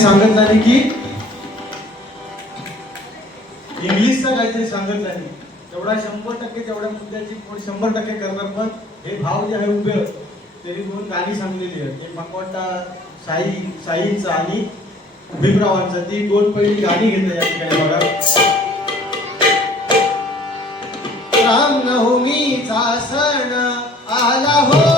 सांगत नाही की इंग्लिशचं काहीतरी सांगत नाही, तेवढा 100% तेवढ्या मुद्द्याची 100% करणार. पण हे भाव जे आहे उभे त्यांनी 2 गाणी सांगलेली आहेत, एक भगवंता साईंचं आणि भीमरावांचं. ती 2 पहिली गाणी घेतली या ठिकाणी बघा. रामनवमीचा सण आला हो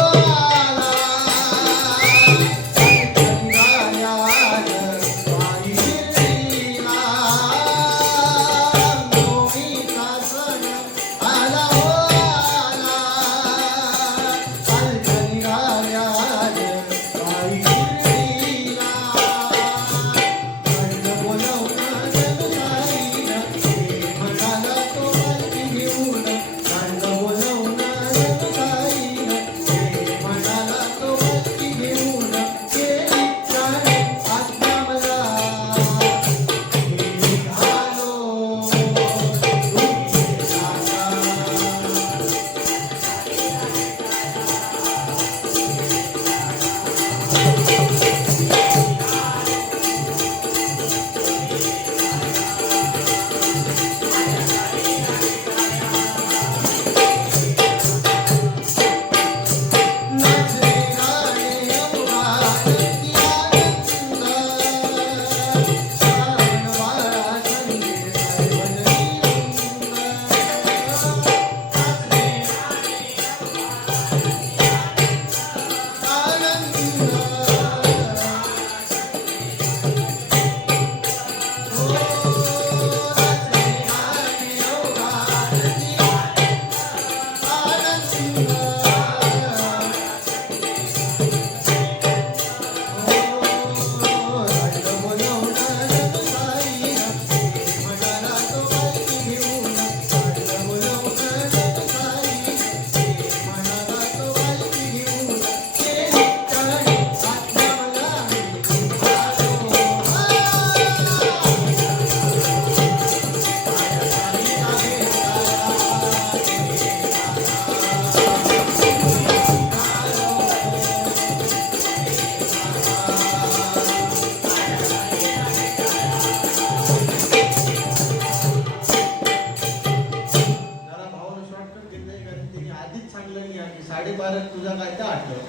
तुझा काय तर आठवलं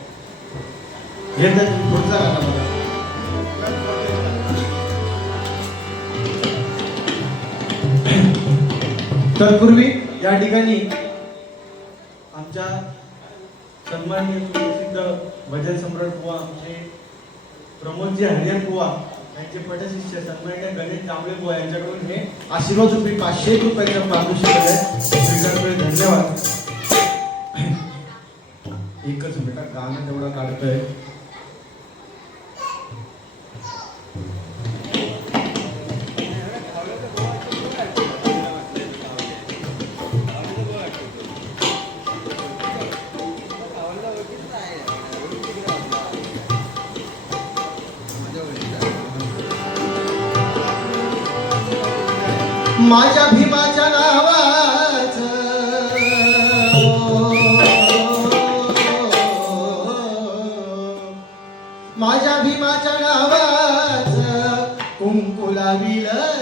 हे तर पुढचा गाणं बघा. तत्पूर्वी या ठिकाणी आमच्या सन्माननीय प्रसिद्ध भजन सम्राट बुवा आमचे प्रमोदजी हरिहर बुवा यांचे पटशिष्य सन्माननीय गणेश जांभळे बुवा यांच्याकडून हे आशीर्वाद रुपये 500 रुपयाचं पारितोषिक आहे. धन्यवाद. एकच बेटा गाणं तेवढा काढतोय. माझ्या भीमाच्या नावाचं माझ्या भीमाच्या नावाचं कुंकुला विलर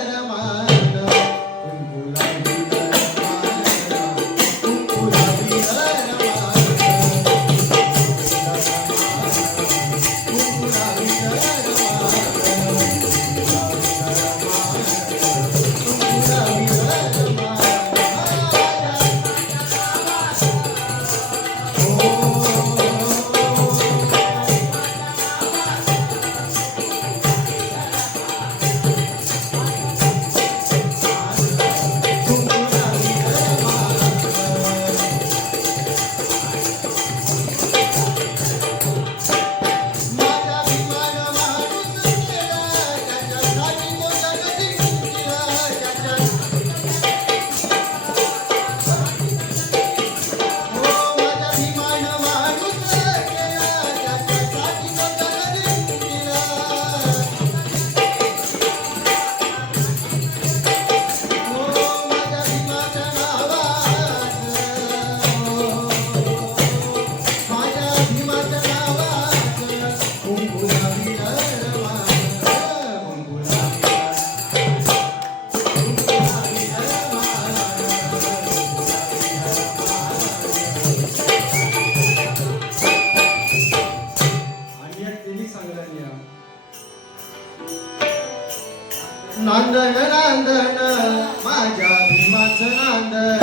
नांदण नांदण माझ्या भीमाचं नांदण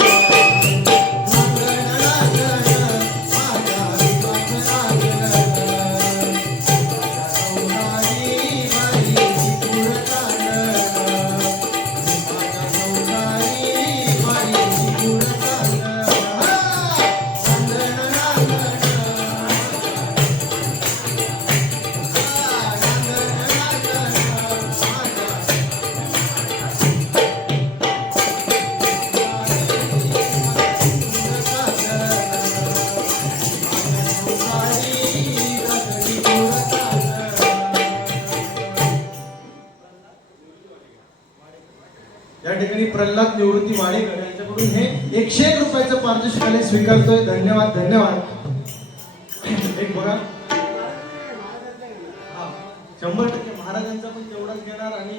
नांदण नांदण माझ्या भीमाचं नांदण सौंदारी बाईची कुळ चांदण माझ्या सौंदारी बाईची कुळ चांदण नांदण नांदण या ठिकाणी प्रल्हाद निवृत्ती वाडेकर यांच्याकडून हे 101 रुपयाचं पारितोषिक आले स्वीकारतोय. धन्यवाद धन्यवाद. एक बघा 100% महाराजांचा पण तेवढाच घेणार आणि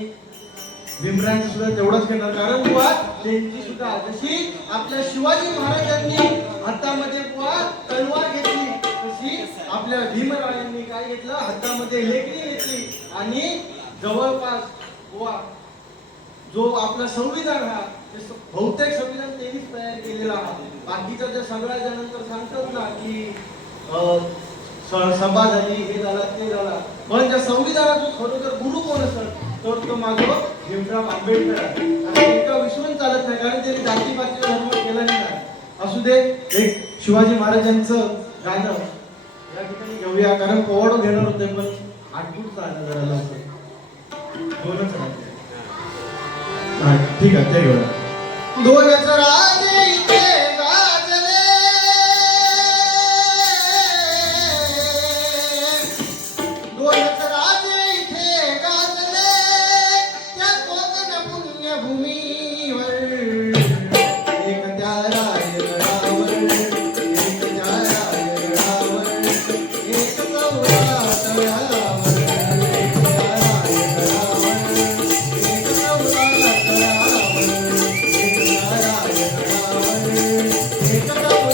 भीमरायांचा सुद्धा तेवढाच घेणार. कारण बुवा त्यांची सुद्धा जशी आपल्या शिवाजी महाराजांनी हातामध्ये बुवा तलवार घेतली तशी आपल्या भीमरायांनी काय घेतलं हातामध्ये लेखणी घेतली आणि जवळपास बुवा जो आपला संविधान हा बहुतेक संविधान त्यांनीच तयार केलेला हा. बाकीचा जे सगळ्या जणांतर सांगतात ना की सभा झाली हे झाला ते झाला पण त्या संविधानाचा खरोखर गुरु कोण असत तर तो माझं भीमराव आंबेडकर आणि एका विसरून चालत नाही कारण त्यांनी जातीपातीचा धर्म केला नाही. असू दे एक शिवाजी महाराजांचं गाणं या ठिकाणी घेऊया कारण पोवाडो घेणार होते पण आठवून झालं जरा लवकर दोनच राहते. ठीक आहे ते घेऊया. दोनच राजे इथे गाजले दोनच राजे इथे गाजले त्या कोकण पुण्यभूमीवर एक त्या रायगडावर एक त्या रायगडावर एक चौदा तळ्यावर एक त्या रायगडावर एक चौदा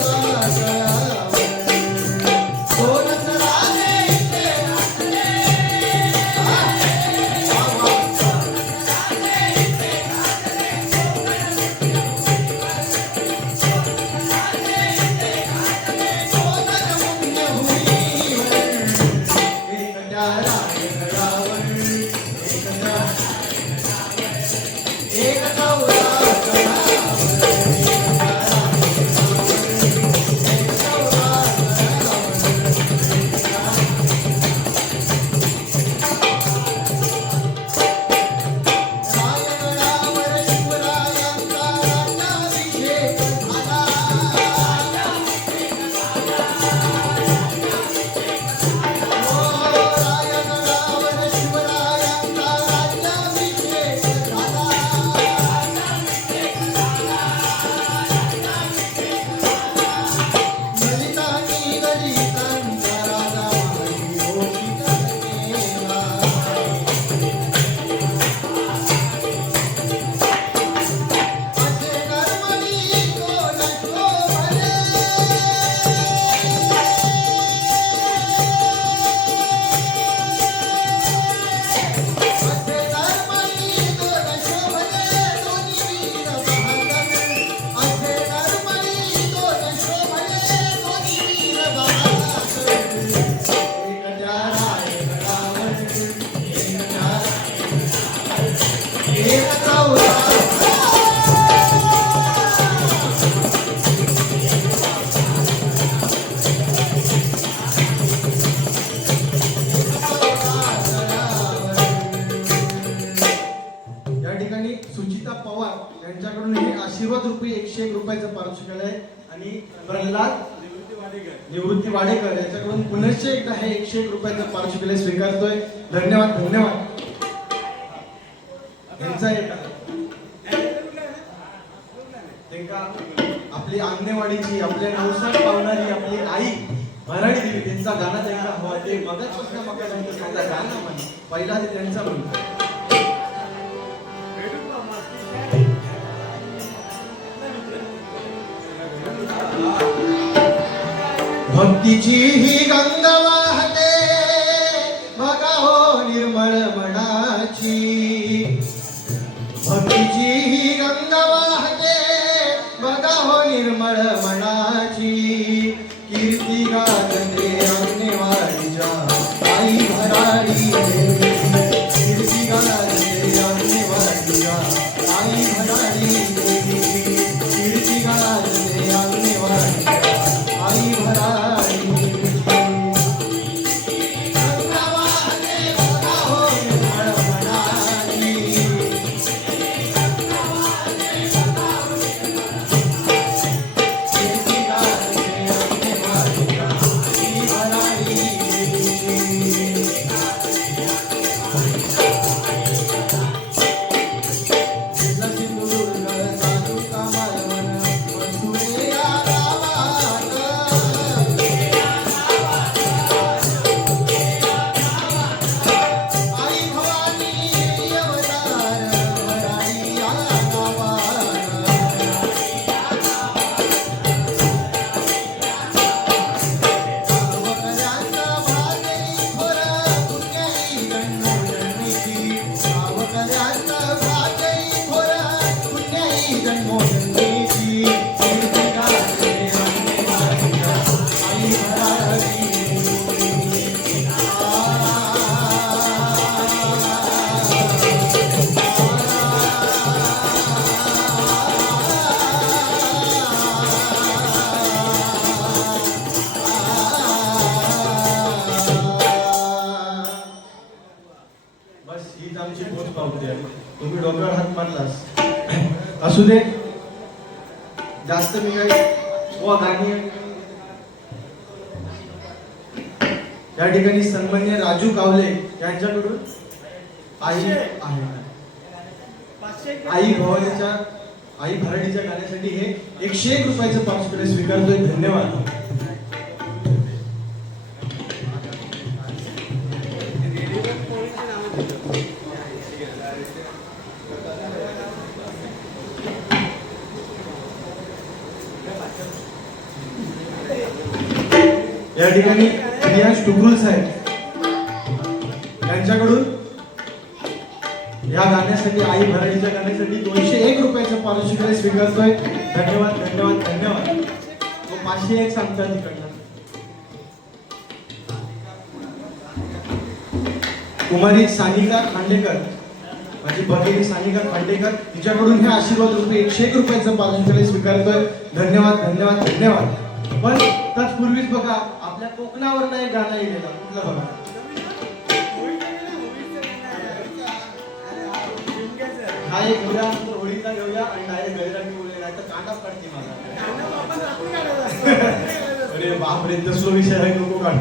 आशीर्वाद रुपये 101 रुपयाचं पारितोषिक आहे आणि प्रल्हाद निवृत्ती वाडेकर याच्याकडून पुनश्च एकदा हे 101 रुपयाचं पारितोषिक स्वीकारतोय. धन्यवाद धन्यवाद. यांचा एक आपली अंगणेवाडीची आपल्या नवसात पावणारी आपली आई भराडी देवी त्यांचा गाणं त्यांना हवा ते मगाचपासून मका त्यांचा गाणं म्हण पहिला ते त्यांचा म्हणतो. भक्तीची ही गंगा वाहते बघा हो निर्मळ मनाची झाल्याचा भागई थोरा पुण्याई जन्मोजन्मीची कीर्ती गाते वंदे मातरम् आई भरारी बस हीच आमची पोच पावते. तुम्ही डोक्यावर हात मारलास असू दे. जास्त मी काही वा गाणी या ठिकाणी सन्माननीय राजू कावले यांच्याकडून आई आहे आई भवानीच्या आई भराडीच्या गाण्यासाठी हे 101 रुपयाचं पारितोषिक स्वीकारतोय. धन्यवाद. या ठिकाणी प्रियांश टुकरुल साहेब यांच्याकडून या गाण्यासाठी आई भराडीच्या गाण्यासाठी 201 रुपयाचं पारितोषिक स्वीकारतोय. धन्यवाद धन्यवाद धन्यवाद. तो 501 सांगतात तिकडनं. कुमारी सानिका खांडेकर माझी भगिनी सानिका खांडेकर तिच्याकडून हे आशीर्वाद रुपये 101 रुपयाचं पारितोषिक स्वीकारतोय. धन्यवाद धन्यवाद धन्यवाद. पण तत्पूर्वीच बघा आपल्या कोकणावर नाही गाणं येलेलं कुठलं बघा. हा एक घेऊया होळीचा घेऊया आणि डायरेक्ट गैरांनी बोलले नाही तर कांडा पडते मला. अरे बापरे तसलो विषय आहे नको काढ.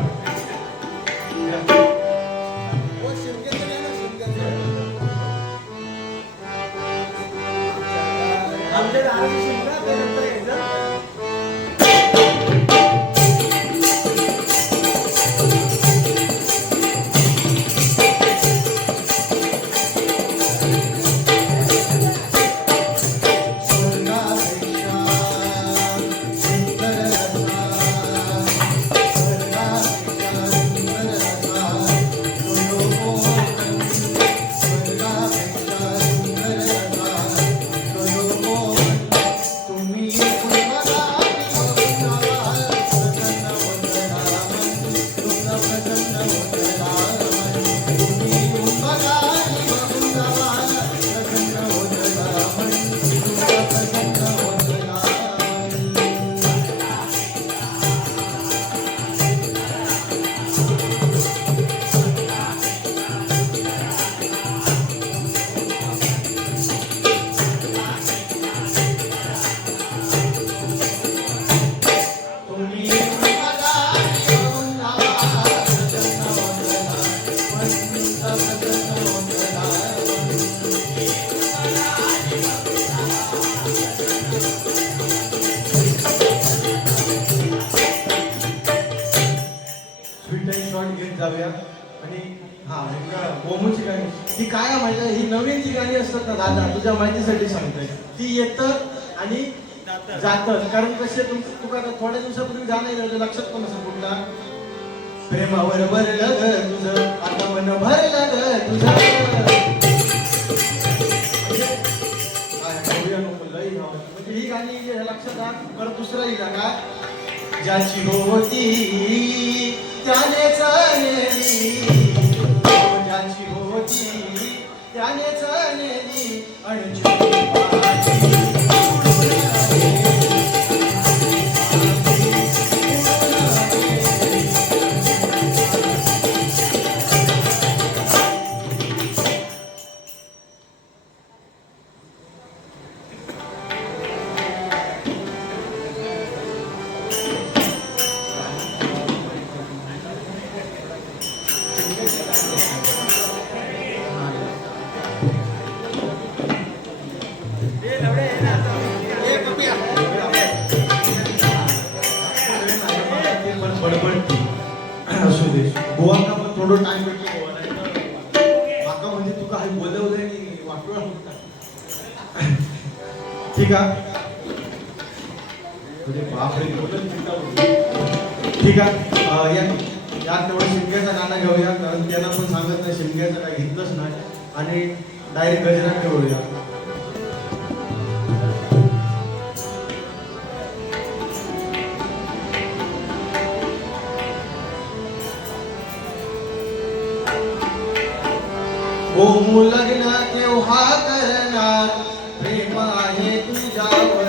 जाऊया. आणि हा कोमूची गाणी ही काय माहिती ही नवीन जी गाणी असतात ना दादा तुझ्या माहितीसाठी सांगतोय ती येतं आणि जातं. कारण कसे तुका थोड्या दिवसापूर्वी गाणं येईल लक्षात पण असं कुठला प्रेमावर भरलं ग तुझं आता मन भरलं ग तुझं. म्हणजे ही गाणी लक्षात आण. परत दुसरा ही गाणं ज्याची होती त्यानेच नेली ज्याची होती त्यानेच नेली आणि असू दे गोवांना पण थोडं टाइम भेटतो माका म्हणजे तू काही बोलवलंय की वाटलं ठीक आहे. ठीक आहे या तेवढं शिमग्याचं गाणं घेऊया कारण त्यांना पण सांगत नाही शिमग्याचं काही घेतलंच नाही. आणि डायरेक्ट गजरात घेऊया. हो लग्न केव्हा करणार प्रेम आहे तुझ्यावर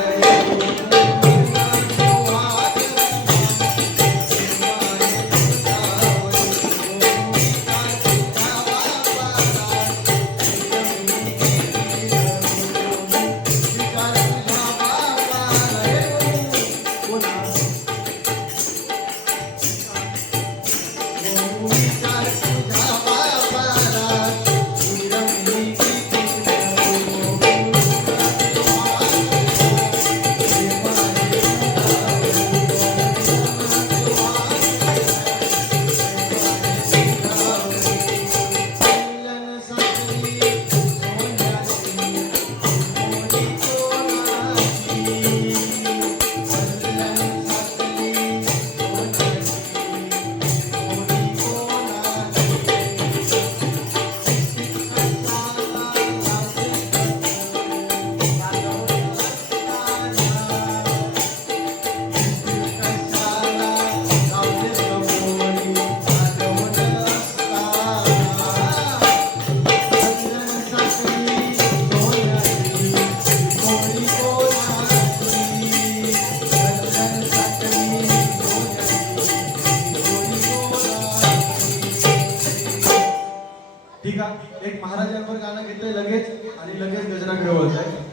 ठीक आहे. एक महाराजांवर गाणं घेतोय लगेच आणि लगेच गजरा गिळवत आहे.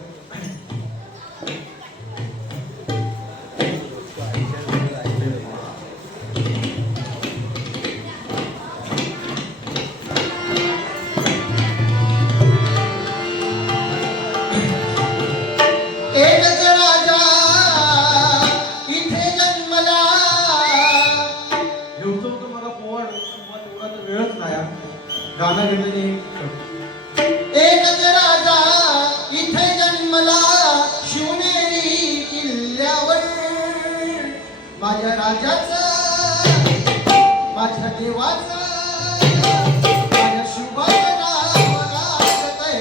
एकच राजा इथे जन्मला. हे होतं मला पोवाड तेवढा तर वेळच नाही हा. गाणं घेतल्याने एकच राजा इथे जन्मला शिवनेरी किल्ल्यावर. माझ्या राजाचं माझ्या देवाचं माझ्या शिवाचं नाव गाजतंय.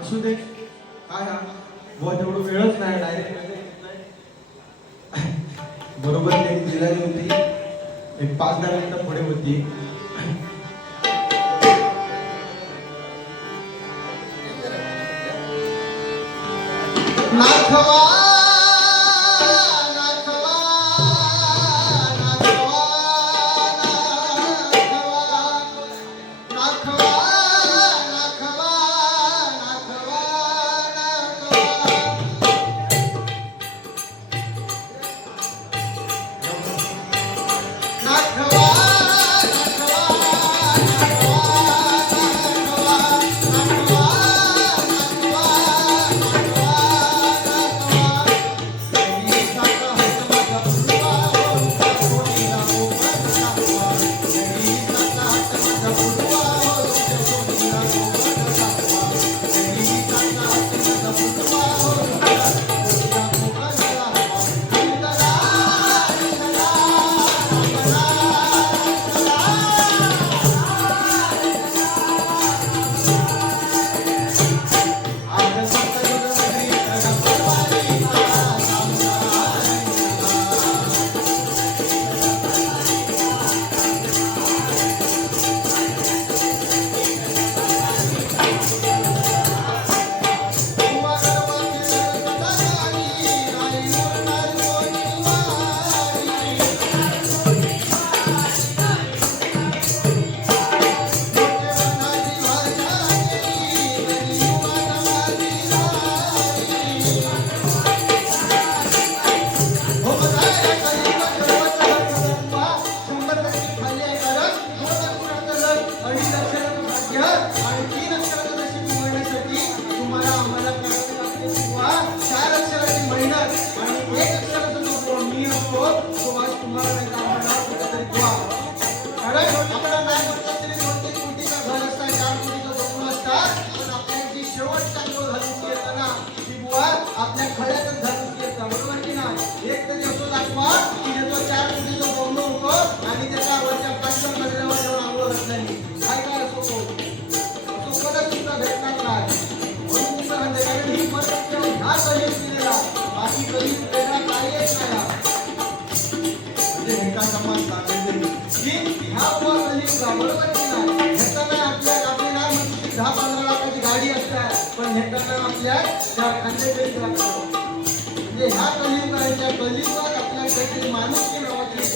असू दे काय हा बुवा तेवढं वेळच नाही डायरेक्ट बरोबर एक दिलेली होती. एक 5-10 मिनिटं पुढे होती. नाथवा नाथवा नाथवा नाथवा नाथवा नाथवा नाथवा नाथवा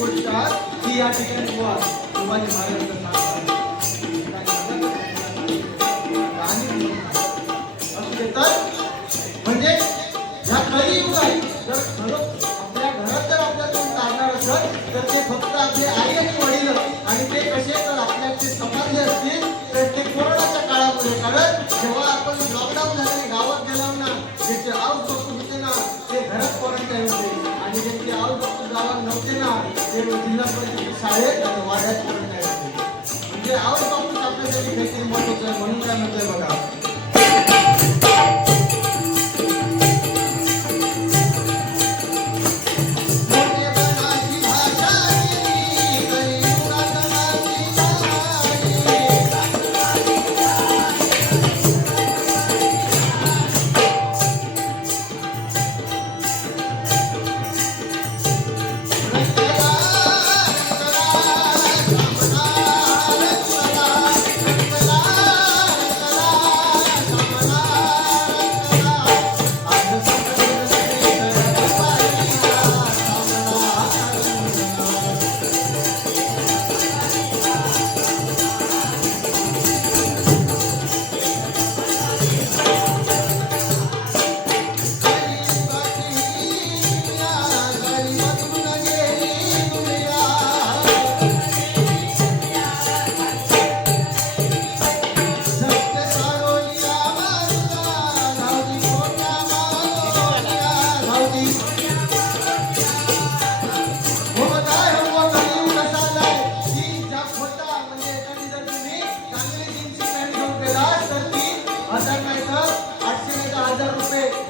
गोष्ट की या ठिकाणी बुवा शिवाजी महाराजांचं नाव असू देतात. म्हणजे ह्या कलियुगात जर खरं आपल्या घरात जर आपल्याकडून काढणार असेल तर ते फक्त आपले आई आणि वडील आणि ते कसे तर आपल्याचे समाधी असतील तर ते कोरोनाच्या काळामध्ये. कारण जेव्हा आपण लॉकडाऊन झाले गावात गेलो ना ज्याचे आऊस बघू होते ना ते घरात क्वारंटाईन होते आणि ज्यांचे आऊस बघू गावात नव्हते ना ते जिल्हा परिषद शाळेत आणि वाड्यात क्वारंटाईन होते. म्हणजे आऊस बघू आपल्यासाठी काहीतरी महत्वाचं आहे. म्हणून काय म्हणतोय बघा, मोठेपणाची भाषा केली कलियुगात माझी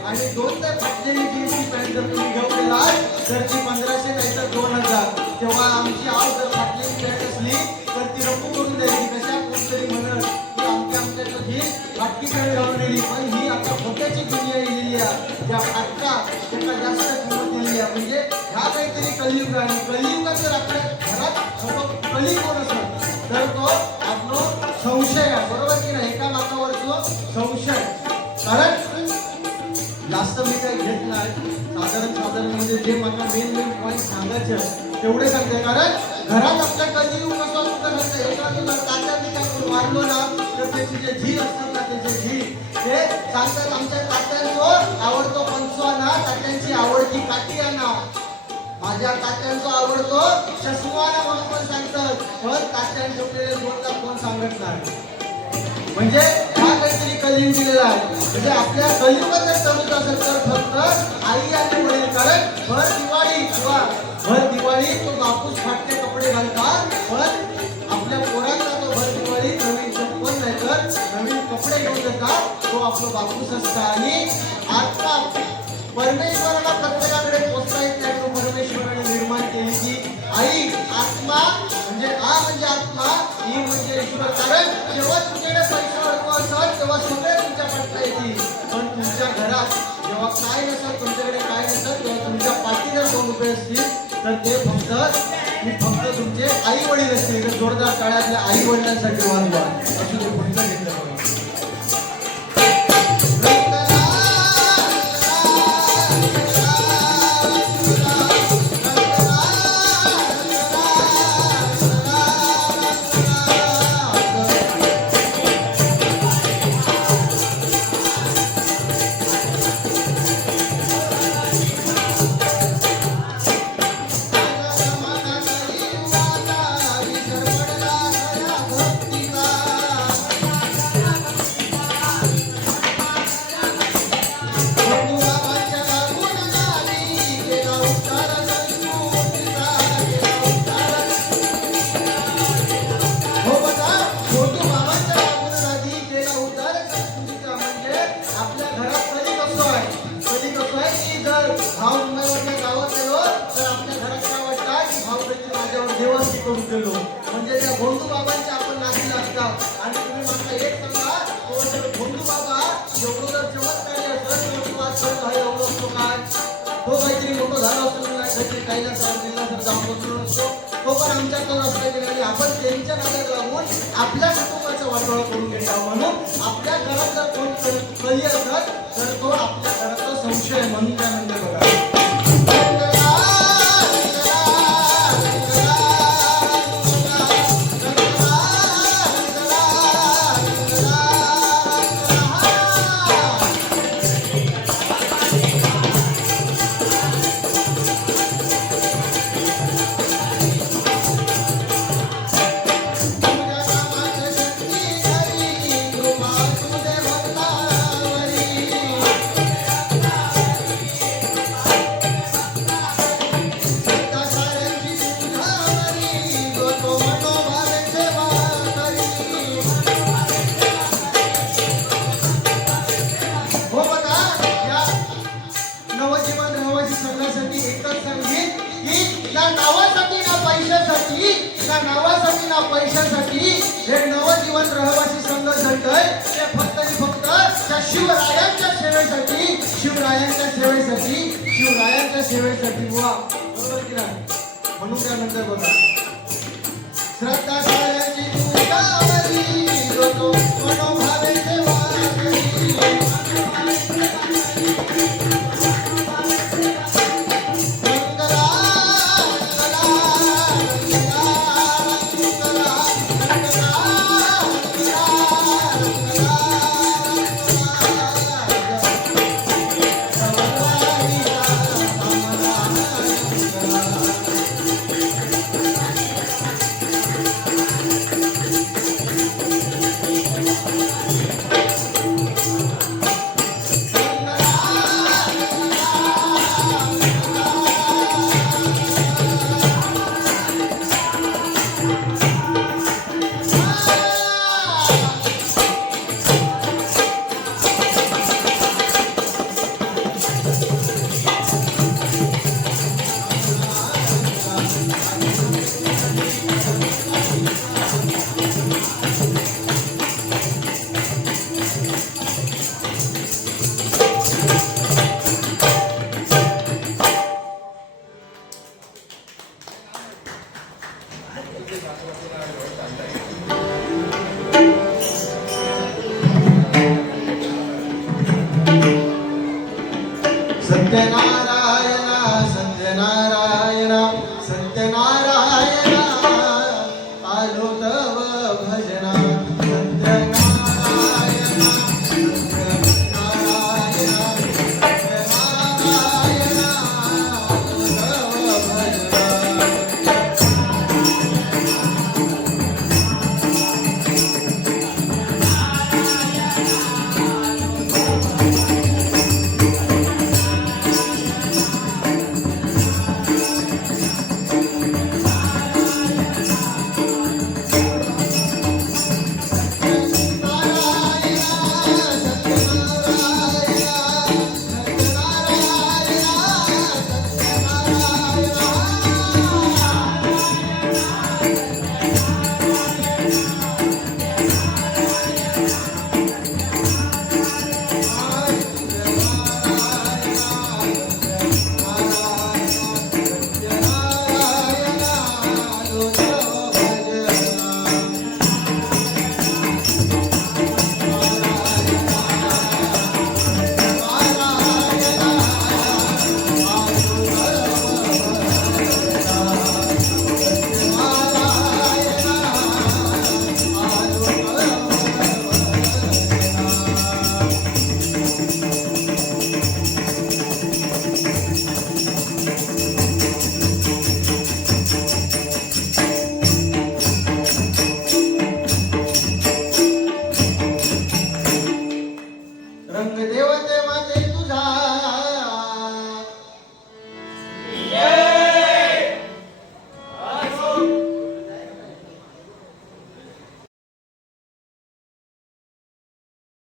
आणि दोन तर फाटलेली जीन्सची पॅन्ट जर तुम्ही घेऊन गेलात तर ती 1500 नाही तर 2000. तेव्हा आमची आव जर फाटलेली पॅन्ट असली तर ती रफू करून द्यायची. कशा कोणतरी म्हणत की आमच्याकडे ही फाटकी पॅन्ट घालून गेली पण ही आता खोट्याची दुनिया लिहिली आहे ज्या फाटका त्याला जास्त किंमत दिली आहे. म्हणजे ह्या काहीतरी कलियुग आहे. कलियुगात जर आपल्या घरात कली कोण असेल तर तो आपलो संशय आहे. बरोबर की नाही? एका मातावरचो संशय. कारण जास्त मी काही घेत नाही. साधारण म्हणजे जे मला मेन पॉईंट सांगायचे तेवढे सांगते. कारण घरात आपल्या कलियुग कसं असतं एका तात्याने आपण मारलो ना तर त्याची जे झी असतात ना त्याचे झी ते सांगतात आमच्या तात्यांचो आवडतो पंचवाना तात्यांची आवडती काठी आहे ना माझ्या तात्यांचो आवडतो चष्माना म्हणून पण सांगतात. पण तात्यांनी ठेवलेले 2 लाख कोण सांगत नाही. म्हणजे हा काहीतरी कलियुग दिलेला आहे. म्हणजे आपल्या कलियुगात जर समजत असेल तर फक्त आई आणि वडील. कारण भर दिवाळी किंवा भर दिवाळी तो बापूस फाटके कपडे घालतात पण आपल्या पोरांना तो भर दिवाळी नवीन चप्पल नाही तर नवीन कपडे घेऊन देतात तो आपला बापूस असता. आणि आता परमेश्वराला प्रत्येकाकडे पोचता येत नाही. तो परमेश्वराने निर्माण केली की आई आत्मा म्हणजे म्हणजे आत्मा ही म्हणजे ईश्वर. कारण जेव्हा तुमच्याकडे पैसा अडकवा असेल तेव्हा सगळे तुमच्या पडता येतील पण तुमच्या घरात जेव्हा काय नसेल तुमच्याकडे काय नसेल तेव्हा तुमच्या पाठीवर 2 रुपये असतील तर ते फक्त तुमचे आई वडील असतील. तर जोरदार टाळ्या आई वडिलांसाठी वाजवा. असं ते पुढचं घेतलं बघा. म्हणजे त्या भोंदू बाबांच्या आपण नादी लागतात. आणि तुम्ही मला एक सांगा भोंदू बाबा एवढं जर चमत्कारी असेल एवढं असतो काय तो काहीतरी मोठं झाला असतो काहीतरी काहीला सर जाऊन बसलो नसतो तो पण आमच्याकडे असला गेला आणि आपण त्यांच्या नादात लागून आपल्या कुटुंबाचं वाटोळं करून घेतो. म्हणून आपल्या घरात जर कोण कली असत तर तो आपल्या घराचा संशय म्हणून काय म्हणते बघा. शिवरायांच्या सेवेसाठी शिवरायांच्या सेवेसाठी शिवरायांच्या सेवेसाठी बुवा बरोबर की नाही म्हणून त्यानंतर बघा श्रद्धा साऱ्यांची तुझ्यावरी होतो मनोभावे सेवा करी. मंगला